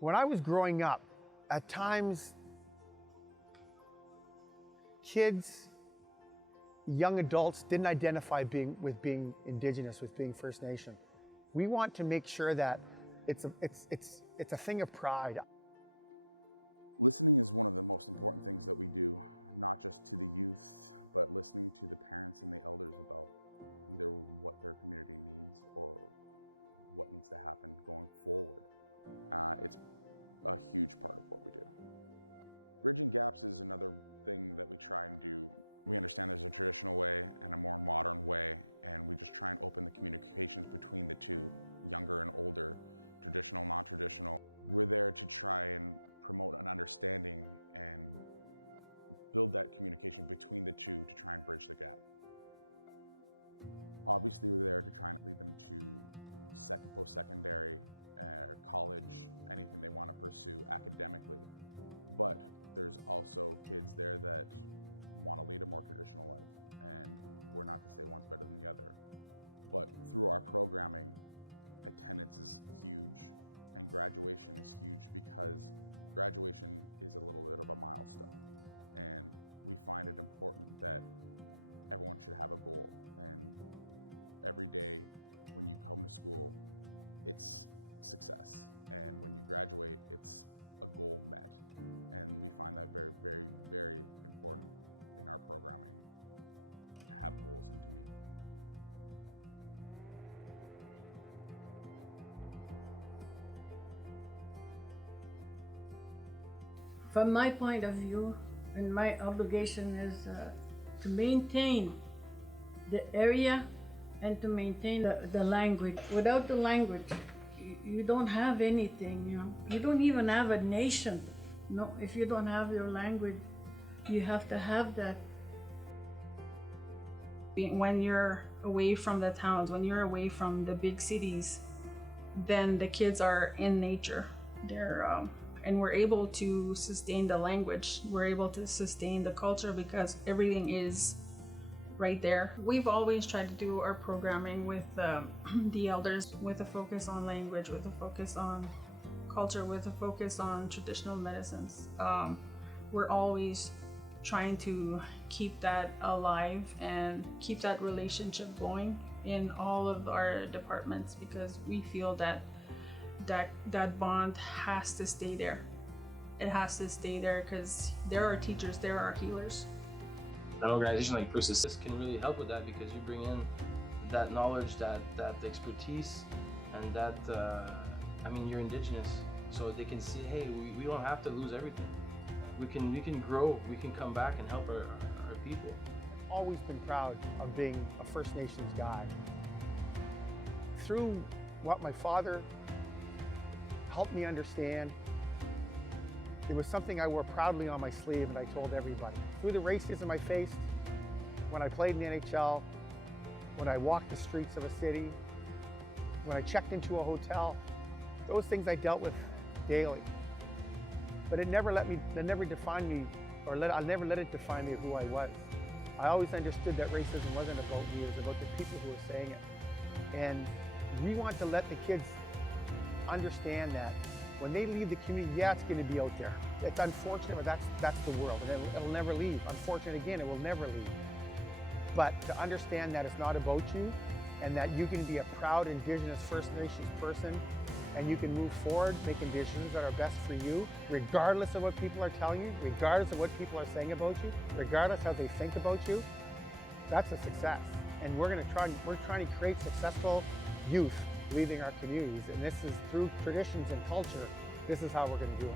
When I was growing up, at times, kids, young adults didn't identify with being Indigenous, with being First Nation. We want to make sure that it's a thing of pride. Listening is one of the most important things that we do, not just to the youth, but listening to the parents and the elders about either what their community needs or what needs to happen going forward. It's a huge part of what we do. Bridging gaps is another thing that we try and do. We understand there's a traditional way and a more modern way, and we just try and open the communications between the two, younger and older, traditional, non-traditional. We're there to try and promote an understanding and build that communication between the two to try and bridge the gap. Obviously, we're there to try and lead them to post-secondary, college, anything they want to pursue academically. But there's also kids there that want to lead a more traditional life, and we're not to say one's better than the other. But through our programming, attendance is huge and graduation is huge, because graduation is a little bit of a milestone, and we find it important that everyone should have a goal, and every day when you come to school, it's success, and when you graduate, it's a goal met. And we find that very, very, very important in our programming, to have goals and to meet. From my point of view, and my obligation is to maintain the area and to maintain the language. Without the language, you don't have anything, you know. You don't even have a nation. No, if you don't have your language, you have to have that. When you're away from the towns, when you're away from the big cities, then the kids are in nature. And we're able to sustain the language. We're able to sustain the culture because everything is right there. We've always tried to do our programming with the elders, with a focus on language, with a focus on culture, with a focus on traditional medicines. We're always trying to keep that alive and keep that relationship going in all of our departments, because we feel that bond has to stay there. It has to stay there because there are teachers, there are healers. An organization like FirstAssist can really help with that, because you bring in that knowledge, that expertise, and that, you're Indigenous, so they can see, hey, we don't have to lose everything. We can grow, we can come back and help our people. Always been proud of being a First Nations guy. Through what my father helped me understand, it was something I wore proudly on my sleeve, and I told everybody. Through the racism I faced when I played in the NHL, when I walked the streets of a city, when I checked into a hotel, those things I dealt with daily. But it never defined me, I'll never let it define me of who I was. I always understood that racism wasn't about me, it was about the people who were saying it. And we want to let the kids understand that when they leave the community, yeah, it's going to be out there. It's unfortunate, but that's the world, and it'll never leave. Unfortunate again, it will never leave. But to understand that it's not about you, and that you can be a proud Indigenous First Nations person, and you can move forward, making decisions that are best for you, regardless of what people are telling you, regardless of what people are saying about you, regardless how they think about you, that's a success. And we're trying to create successful youth leaving our communities, and this is through traditions and culture. This is how we're going to do it.